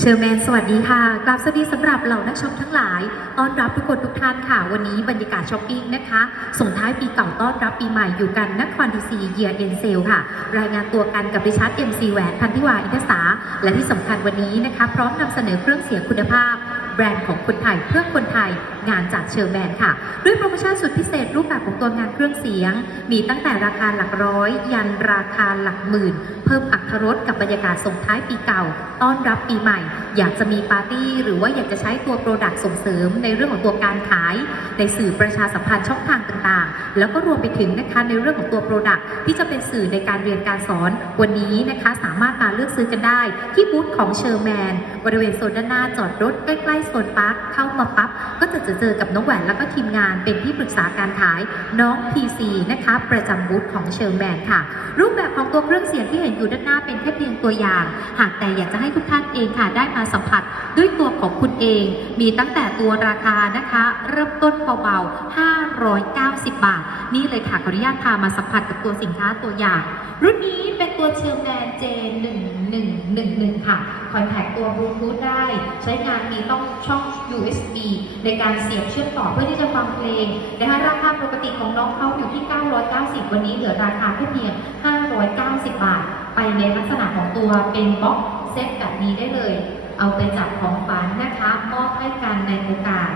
เชอร์แมนสวัสดีค่ะ กราบสวัสดีสำหรับเหล่านักช็อปทั้งหลาย ต้อนรับทุกคนทุกท่านค่ะ วันนี้บรรยากาศช้อปปิ้งนะคะ ส่งท้ายปีเก่าต้อนรับปีใหม่อยู่กันนครดีซีเยียเอ็นเซลค่ะ รายงานตัวกันกับดิฉันเอ็มซีแหวนพันธิวาอินทสา และที่สำคัญวันนี้นะคะ พร้อมนำเสนอเครื่องเสียงคุณภาพ แบรนด์ของคนไทยเพื่อคนไทยงานจากเชอร์แมนค่ะ ด้วยโปรโมชั่นสุดพิเศษรูปแบบของตัวงานเครื่องเสียง มีตั้งแต่ราคาหลักร้อย ยันราคาหลักหมื่น เพิ่มอัตรถรสกับบรรยากาศส่งท้ายปีเก่า ต้อนรับปีใหม่ อยากจะมีปาร์ตี้ หรือว่าอยากจะใช้ตัวโปรดักต์ส่งเสริม ในเรื่องของตัวการขาย ในสื่อประชาสัมพันธ์ช่องทางต่างๆ แล้วก็รวมไปถึงนะคะในเรื่องของตัวโปรดักต์ที่จะเป็นสื่อในการเรียนการสอน วันนี้นะคะสามารถมาเลือกซื้อกันได้ ที่บูธของเชอร์แมนบริเวณโซนด้านหน้าจอดรถใกล้ๆโซนพาร์คเข้ามาปั๊บก็จะเจอกับน้องแหวนแล้วก็ทีมงานเป็นที่ปรึกษาการขายน้อง PC นะคะประจำบูธของเชอร์แมนค่ะ รูปแบบของตัวเครื่องเสียงที่เห็นอยู่ด้านหน้าเป็นแค่เพียงตัวอย่าง หากแต่อยากจะให้ทุกท่านเองค่ะได้มาสัมผัสด้วยตัวของคุณเอง มีตั้งแต่ตัวราคานะคะ เริ่มต้นเบาๆ590 บาท นี่เลยค่ะขออนุญาตพามาสัมผัสกับตัวสินค้าตัวอย่าง รุ่นนี้เป็นตัวเชอร์แมน J1111 ค่ะคอนแทคตัวบลูทูธได้ ใช้งานมีต้องช่อง USB ในการเสียบเชื่อมต่อเพื่อที่จะฟังเพลงนะคะราคาปกติของน้องเขาอยู่ที่ 990 วันนี้เหลือราคาแค่เพียง 590 บาท ไปในลักษณะของตัวเป็นบ็อกเซตแบบนี้ได้เลย เอาไปจับของฝันนะคะมอบให้กันในโอกาส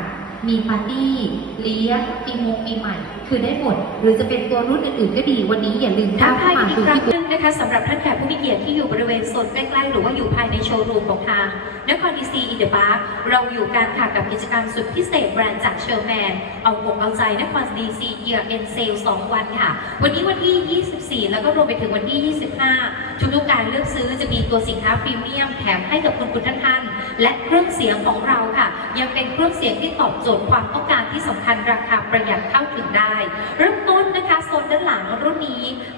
มีปาร์ตี้ เลี้ยงปีมงปีใหม่ คือได้หมด หรือจะเป็นตัวรุ่นอื่นๆก็ดีวันนี้อย่าลืมทัเข้ากทายมาอีกดูครั้ที่งห นะคะสำหรับท่านแขกผู้มีเกียรติที่อยู่บริเวณโซนใกล้ๆ หรือว่าอยู่ภายในโชว์รูมของทางนครดีซีอินเดอะบาร์คเราอยู่กันค่ะกับกิจกรรมสุดพิเศษแบรนด์จากเชอร์แมน เอาอกเอาใจนครดีซีเยียร์เอ็นเซล2วันค่ะ วันนี้วันที่ 24 แล้วก็รวมไปถึงวันที่ 25 ทุกๆการเลือกซื้อจะมีตัวสินค้าพรีเมียมแถมให้กับคุณคุณท่านๆและเครื่องเสียงของเราค่ะ ยังเป็นเครื่องเสียงที่ตอบโจทย์ความต้องการที่สำคัญราคาประหยัดเข้าถึงได้ เริ่มต้นนะคะโซนด้านหลังรุ่นนี้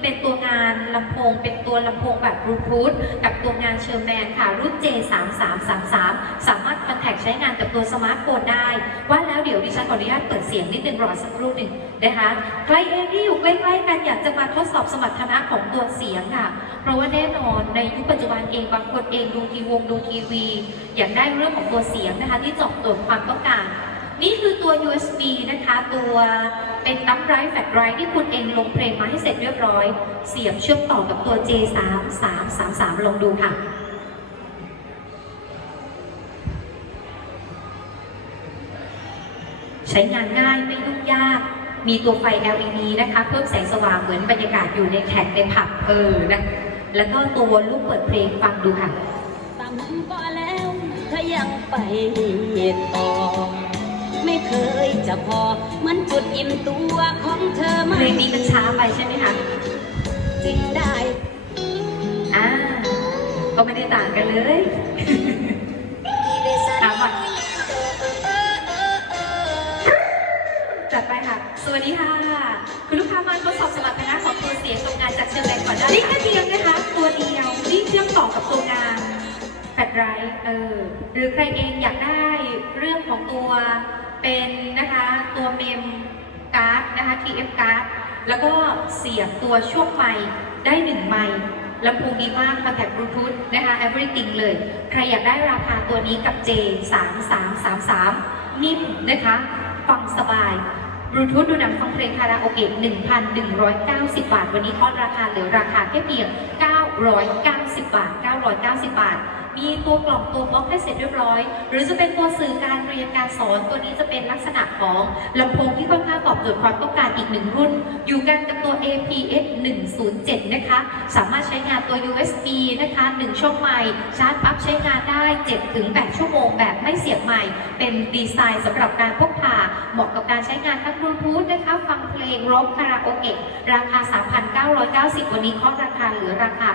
เป็นตัวงานลำโพง เป็นตัวลำโพงแบบบลูทูธกับตัวงานเชอร์แมนค่ะ รุ่น J3333 สามารถคอนแทคใช้งานกับตัวสมาร์ทโฟนได้ ว่าแล้วเดี๋ยวดิฉันขออนุญาตเปิดเสียงนิดนึงรอสักครู่หนึ่งนะคะใครเองที่อยู่ใกล้ๆกันอยากจะมาทดสอบสมรรถนะของตัวเสียงค่ะ เพราะว่าแน่นอนในยุคปัจจุบันเองบางคนเองดูทีวงดูทีวี อยากได้เรื่องของตัวเสียงนะคะที่ตอบโจทย์ความต้องการ นี่คือตัว USB นะคะ ตัวเป็นตั้มไรฟ์แฟลไรฟ์ที่คุณเองลงเพลงมาให้เสร็จเรียบร้อย เสียบเชื่อมต่อกับตัว J3333 ลองดูค่ะใช้งานง่ายไม่ยุ่งยาก มีตัวไฟ LED นะคะ เพิ่มแสงสว่างเหมือนบรรยากาศอยู่ในแข่งในผับเออนะ แล้วก็ตัวลูกเปิดเพลงฟังดูค่ะตั้งก็แล้วถ้ายังไปต่อ ไม่เคยจะพอเหมือนจุดอิ่มตัวของเธอไหมเพลงนี้มันช้าไปใช่ไหมคะจึงได้อ่าก็ไม่ได้ต่างกันเลยถามก่อนจัดไปค่ะ สวัสดีค่ะ คุณลูกค้ามาทดสอบสมรรถนะของตัวเสียงตรงงานจากเชียงรายก่อนได้นี่แค่เพียงนะคะ ตัวเดียวนี่เชื่อมต่อกับตัวงานแฟลชไดรฟ์เออหรือใครเองอยากได้เรื่องของตัว เป็นนะคะตัวเมมการ์ดนะคะ TF การ์ดแล้วก็เสียบตัวช่วงไมค์ได้หนึ่งไมค์ลำโพงดีมากคอนแทคบลูทูธนะคะ everything เลย ใครอยากได้ราคาตัวนี้กับ J 3 3 3 3นิ่มนะคะ ฟังสบายบลูทูธดูหนังฟังเพลงคาราโอเกะ1,190 บาท วันนี้ทอดราคาเหลือราคาแค่เพียง 990 บาท 990 บาท มีตัวกล่องตัวบล็อกให้เสร็จเรียบร้อย หรือจะเป็นตัวสื่อการเรียนการสอนตัวนี้จะเป็นลักษณะของลำโพงที่ค่อนข้างตอบโจทย์ความต้องการอีกหนึ่งรุ่น อยู่กันกับตัว APS 107 นะคะ สามารถใช้งานตัว USB นะคะ 1 ช่องไมค์ชาร์จปั๊บใช้งานได้ 7-8 ชั่วโมงแบบไม่เสียบไมค์เป็นดีไซน์สำหรับการพกพาเหมาะกับการใช้งานทั้งบลูทูธนะคะ ฟังเพลงร้องคาราโอเกะราคา 3,990 วันนี้เคาะราคาเหลือราคา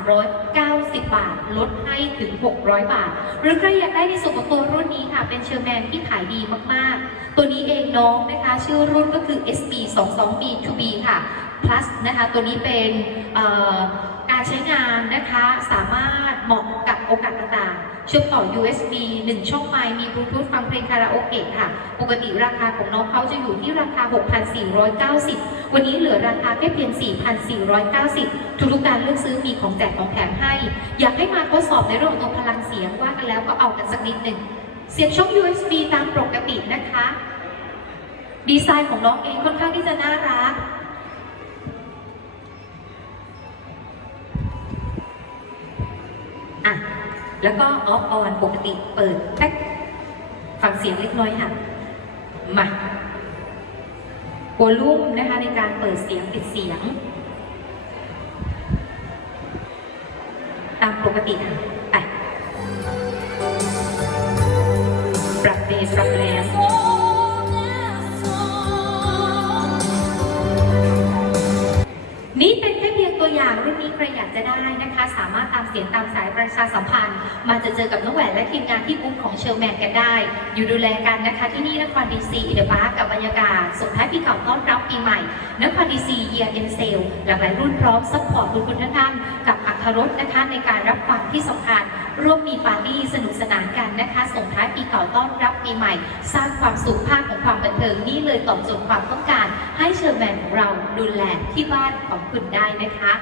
3,390 บาทลดให้ถึง 600 บาท หรือใครอยากได้ในส่วนของตัวรุ่นนี้ค่ะ เป็นเชอร์แมนที่ขายดีมากๆ ตัวนี้เองน้องนะคะ ชื่อรุ่นก็คือ SB 2 2 B 2B ค่ะ plus นะคะ ตัวนี้เป็นการใช้งานนะคะ สามารถเหมาะกับโอกาสต่างๆ เชื่อมต่อ USB 1 ช่องไมค์มีบลูทูธฟังเพลงคาราโอเกะค่ะ ปกติราคาของน้องเขาจะอยู่ที่ราคา 6,490 วันนี้เหลือราคาแค่เพียง 4,490 ทุกๆการเลือกซื้อมีของแจกของแถมให้ อยากให้มาทดสอบในเรื่องของพลังเสียงว่ากันแล้วก็เอากันสักนิดหนึ่ง เสียบช่อง USB ตามปกตินะคะ ดีไซน์ของน้องเองค่อนข้างที่จะน่ารัก แล้วก็ออฟออนปกติเปิดแป๊กฟังเสียงเล็กน้อยค่ะ มาวอลลุ่มนะคะในการเปิดเสียงปิดเสียง ตามปกติค่ะไปปรับเบสปรับแรงนี่ จะได้นะคะ สามารถตามเสียงตามสายประชาสัมพันธ์ มาจะเจอกับน้องแหวนและทีมงานที่บูธของเชลแมนกันได้ อยู่ดูแลกันนะคะที่นี่นครดีซีเดอะบาร์กับบรรยากาศส่งท้ายปีเก่าต้อนรับปีใหม่นครดีซีเยียร์เอ็นเซลหลากหลายรุ่นพร้อมซัพพอร์ตคุณคุณท่านๆกับอัครรถนะคะในการรับฟังที่สำคัญร่วมมีปาร์ตี้สนุกสนานกันนะคะ ส่งท้ายปีเก่าต้อนรับปีใหม่ สร้างความสุขภาคของความบันเทิงนี่เลยตอบโจทย์ความต้องการ ให้เชอร์แมนของเราดูแลที่บ้านของคุณได้นะคะ